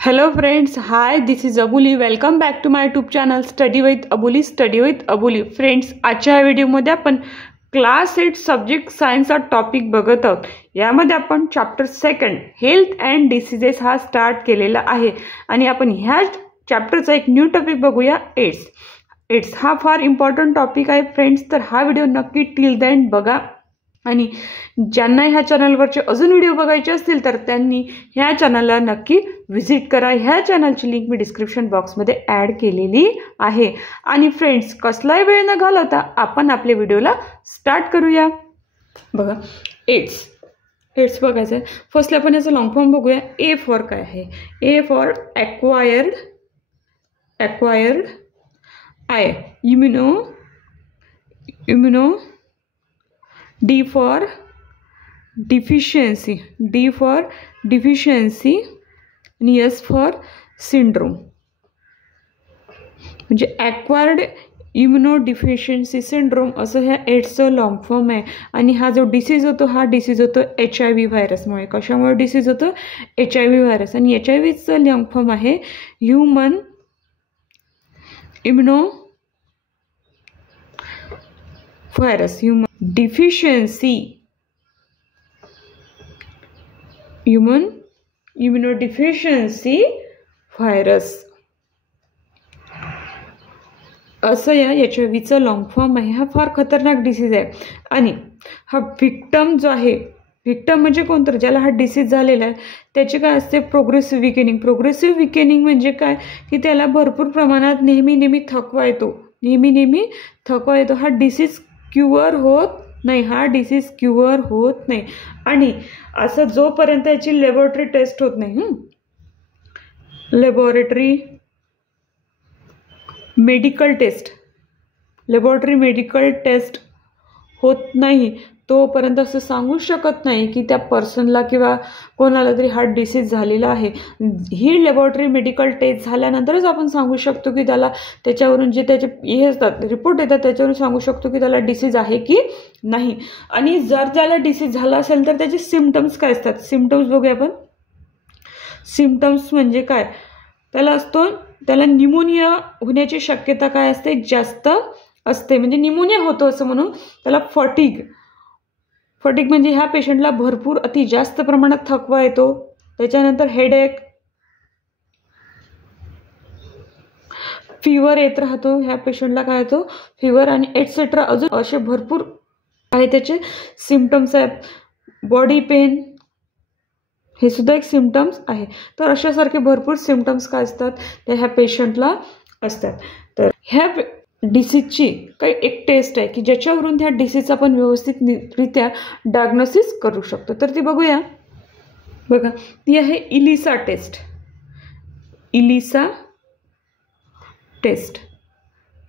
Hello friends, hi, this is Abuli. Welcome back to my YouTube channel Study with Abuli. Study with Abuli. Friends, आजच्या व्हिडिओमध्ये आपण class 8 subject सायन्सचा topic बघत आहोत. यामध्ये आपण चॅप्टर 2 हेल्थ अँड डिसीजेस हा स्टार्ट केलेला आहे आणि आपण ह्या चॅप्टरचा एक न्यू टॉपिक बघूया, एड्स. हा फार इम्पॉर्टंट टॉपिक आहे फ्रेंड्स, तर हा व्हिडिओ नक्की टिल द एंड बघा. आणि ज्यांना ह्या चॅनलवरचे अजून व्हिडिओ बघायचे असतील तर त्यांनी ह्या चॅनलला नक्की व्हिजिट करा. ह्या चॅनलची लिंक मी डिस्क्रिप्शन बॉक्समध्ये ॲड केलेली आहे. आणि फ्रेंड्स, कसलाही वेळ न घालवता आपण आपल्या व्हिडिओला स्टार्ट करूया. बघा, एड्स बघायचं आहे. फर्स्टली आपण याचा लॉंग फॉर्म बघूया. ए फॉर काय आहे? A for acquired I, immuno. D for deficiency, आणि S for syndrome. म्हणजे ॲक्वायर्ड इम्युनोडिफिशियन्सी सिंड्रोम असं ह्या एड्सचं लॉंग फॉर्म आहे. आणि हा जो डिसीज होतो, हा डिसीज होतो HIV व्हायरसमुळे. कशामुळे डिसीज होतो? HIV virus. आणि HIVचं लॉंग फॉर्म आहे human immuno virus. Human immunodeficiency virus असं या HIVचं लॉंग फॉर्म आहे. हा फार खतरनाक डिसीज आहे. आणि हा व्हिक्टम जो आहे, व्हिक्टम म्हणजे कोण? तर ज्याला हा डिसीज झालेला आहे त्याचे काय असते? प्रोग्रेसिव्ह विकेनिंग म्हणजे काय की त्याला भरपूर प्रमाणात नेहमी थकवा येतो. हा डिसीज क्युअर होत नाही. आणि असं जोपर्यंत याची लॅबोरेटरी टेस्ट होत नाही, लॅबोरेटरी मेडिकल टेस्ट होत नाही तोपर्यंत असं सांगू शकत नाही की त्या पर्सनला किंवा कोणाला तरी हार्ट डिसीज झालेला आहे. ही लॅबोरेटरी मेडिकल टेस्ट झाल्यानंतरच आपण सांगू शकतो की त्याला, त्याच्यावरून जे त्याचे हे असतात, रिपोर्ट येतात, त्याच्यावरून सांगू शकतो की त्याला डिसीज आहे की नाही. आणि जर त्याला डिसीज झाला असेल तर त्याचे सिम्पटम्स काय असतात? सिम्पटम्स बघूया आपण. सिम्पटम्स म्हणजे काय? त्याला न्यूमोनिया होण्याची शक्यता काय असते? जास्त असते. म्हणजे न्यूमोनिया होतो असं म्हणून. त्याला फटिग म्हणजे ह्या पेशंटला भरपूर अति जास्त प्रमाणात थकवा येतो. त्याच्यानंतर हेडेक, फीवर येत राहतो. ह्या पेशंटला काय येतो? फीवर आणि एटसेट्रा. अजून असे भरपूर आहे त्याचे सिम्पटम्स आहेत. बॉडी पेन हे सुद्धा एक सिम्पटम्स आहे. तर अशासारखे भरपूर सिम्पटम्स काय असतात? त्या ह्या पेशंटला असतात. तर ह्या डिसीजची काही एक टेस्ट आहे की ज्याच्यावरून त्या डिसीजचा आपण व्यवस्थितरित्या डायग्नोसिस करू शकतो. तर ती बघूया. बघा, ती आहे इलिसा टेस्ट.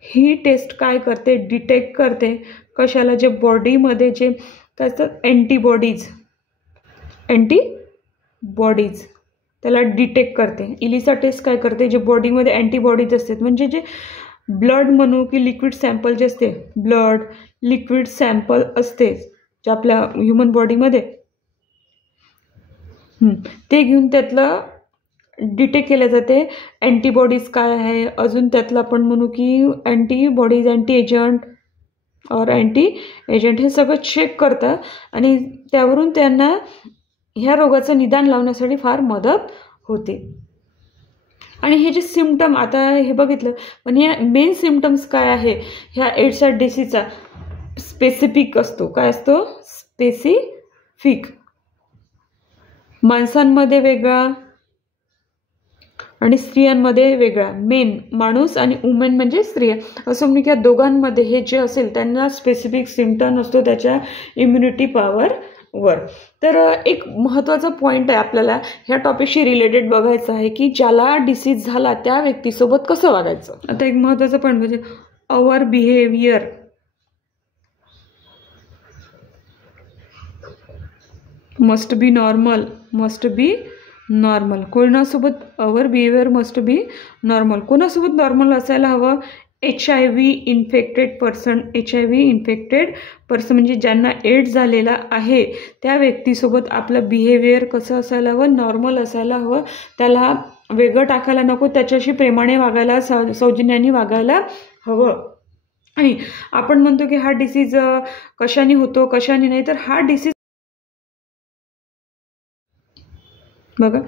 ही टेस्ट काय करते? डिटेक्ट करते कशाला? जे बॉडीमध्ये जे काय असतात अँटीबॉडीज त्याला डिटेक्ट करते. इलिसा टेस्ट काय करते? जे बॉडीमध्ये अँटीबॉडीज असतात, म्हणजे जे ब्लड म्हणू की लिक्विड सॅम्पल जे असते, लिक्विड सॅम्पल असते जे आपल्या ह्युमन बॉडीमध्ये, ते घेऊन त्यातलं डिटेक्ट केलं जाते अँटीबॉडीज काय आहे. अजून त्यातलं आपण म्हणू की अँटीबॉडीज, अँटी एजंट हे सगळं चेक करतं आणि त्यावरून त्यांना ह्या रोगाचं निदान लावण्यासाठी फार मदत होते. आणि हे जे सिम्पटम आता हे बघितलं, पण या मेन सिम्पटम्स काय आहे ह्या एड्सच्या डिसीजचा? स्पेसिफिक असतो. काय असतो? स्पेसिफिक. माणसांमध्ये वेगळा आणि स्त्रियांमध्ये वेगळा. मेन माणूस आणि वुमेन म्हणजे स्त्रिया, असं म्हणजे या दोघांमध्ये हे जे असेल त्यांना स्पेसिफिक सिम्पटम असतो त्याच्या इम्युनिटी पॉवरवर. तर एक महत्त्वाचा पॉईंट आहे आपल्याला ह्या टॉपिकशी रिलेटेड बघायचं आहे की ज्याला डिसीज झाला त्या व्यक्तीसोबत कसं वागायचं. आता एक महत्त्वाचा पॉईंट म्हणजे our behaviour must be normal. कोणासोबत our behaviour must be normal. कोणासोबत नॉर्मल असायला हवं? HIV इन्फेक्टेड पर्सन म्हणजे ज्यांना एड्स झालेला आहे त्या व्यक्तीसोबत आपलं बिहेवियर कसं असायला हवं? नॉर्मल असायला हवं. त्याला वेगळं टाकायला नको, त्याच्याशी प्रेमाने वागायला, सौजन्याने वागायला हवं. आणि आपण म्हणतो की हा डिसीज कशाने होतो कशाने नाही, तर हा डिसीज बघा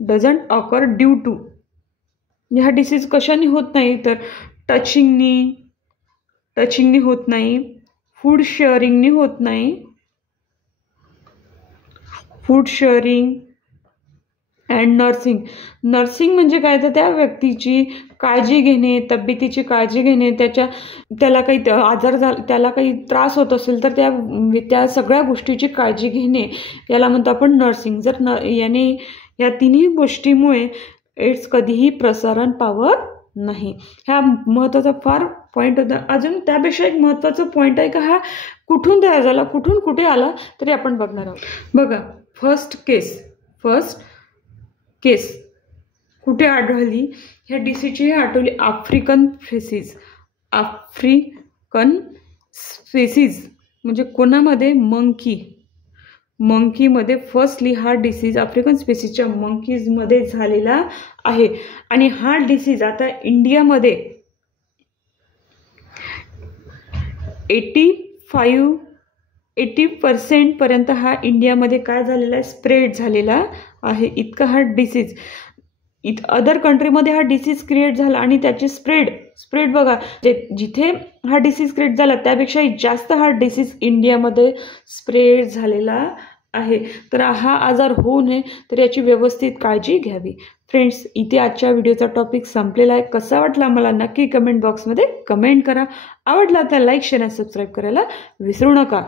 डझंट ऑकर ड्यू टू, हा डिसीज कशाने होत नाही तर टचिंगनी होत नाही, फूड शेअरिंगनी होत नाही, फूड शेअरिंग अँड नर्सिंग म्हणजे काय तर त्या व्यक्तीची काळजी घेणे, तब्येतीची काळजी घेणे, त्याला काही आजार झाला, त्याला काही त्रास होत असेल तर त्या सगळ्या गोष्टीची काळजी घेणे, याला म्हणतो आपण नर्सिंग. जर या तिन्ही गोष्टीमुळे एड्स कधीही प्रसारण पावत नाही. हा महत्त्वाचा फार पॉईंट होता. अजून त्यापेक्षा एक महत्त्वाचा पॉईंट आहे का हा कुठून तयार झाला, कुठून कुठे आला, तरी आपण बघणार आहोत. बघा फर्स्ट केस कुठे आढळली, ह्या डिसीजची आढळली आफ्रिकन स्पेसीज म्हणजे कोणामध्ये, मंकीमध्ये फर्स्टली हा डिसीज आफ्रिकन स्पेसीजच्या मंकीजमध्ये झालेला आहे. आणि हा डिसीज आता इंडियामध्ये 80% पर्यंत हा इंडियामध्ये काय झालेला आहे, स्प्रेड झालेला आहे. इतका हा डिसीज अदर कंट्रीमध्ये हा डिसीज क्रिएट झाला आणि त्याची स्प्रेड बघा, जिथे हा डिसीज क्रिएट झाला त्यापेक्षाही जास्त हा डिसीज इंडियामध्ये स्प्रेड झालेला आहे. तर हा आजार होऊ नये तर याची व्यवस्थित काळजी घ्यावी. फ्रेंड्स, इथे आजच्या व्हिडिओचा टॉपिक संपलेला आहे. कसा वाटला मला नक्की कमेंट बॉक्समध्ये कमेंट करा. आवडला तर लाईक शेअर आणि सबस्क्राईब करायला विसरू नका.